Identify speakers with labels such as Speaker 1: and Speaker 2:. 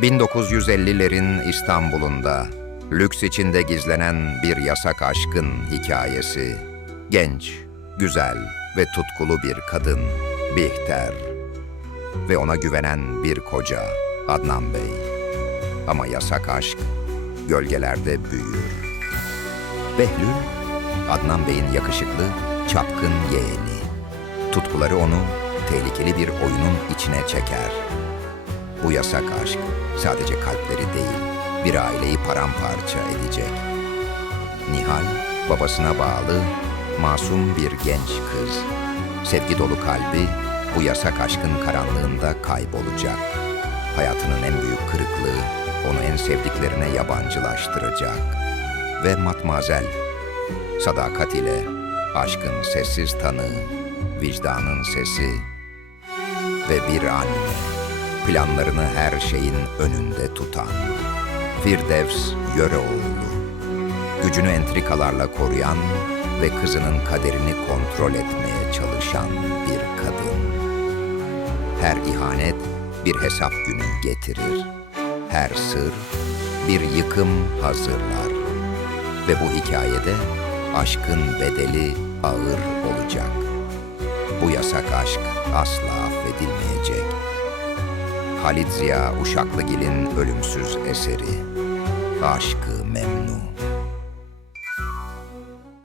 Speaker 1: 1950'lerin İstanbul'unda lüks içinde gizlenen bir yasak aşkın hikayesi. Genç, güzel ve tutkulu bir kadın, Bihter. Ve ona güvenen bir koca, Adnan Bey. Ama yasak aşk gölgelerde büyür. Behlül, Adnan Bey'in yakışıklı, çapkın yeğeni. Tutkuları onu tehlikeli bir oyunun içine çeker. Bu yasak aşk sadece kalpleri değil, bir aileyi paramparça edecek. Nihal, babasına bağlı, masum bir genç kız. Sevgi dolu kalbi bu yasak aşkın karanlığında kaybolacak. Hayatının en büyük kırıklığı onu en sevdiklerine yabancılaştıracak. Ve matmazel, sadakat ile aşkın sessiz tanığı, vicdanın sesi ve bir anne planlarını her şeyin önünde tutan Firdevs Yöreoğlu gücünü entrikalarla koruyan ve kızının kaderini kontrol etmeye çalışan bir kadın. Her ihanet bir hesap günü getirir. Her sır bir yıkım hazırlar. Ve bu hikayede aşkın bedeli ağır olacak. Bu yasak aşk asla affedilmeyecek. Halit Ziya Uşaklıgil'in ölümsüz eseri. Aşkı Memnu.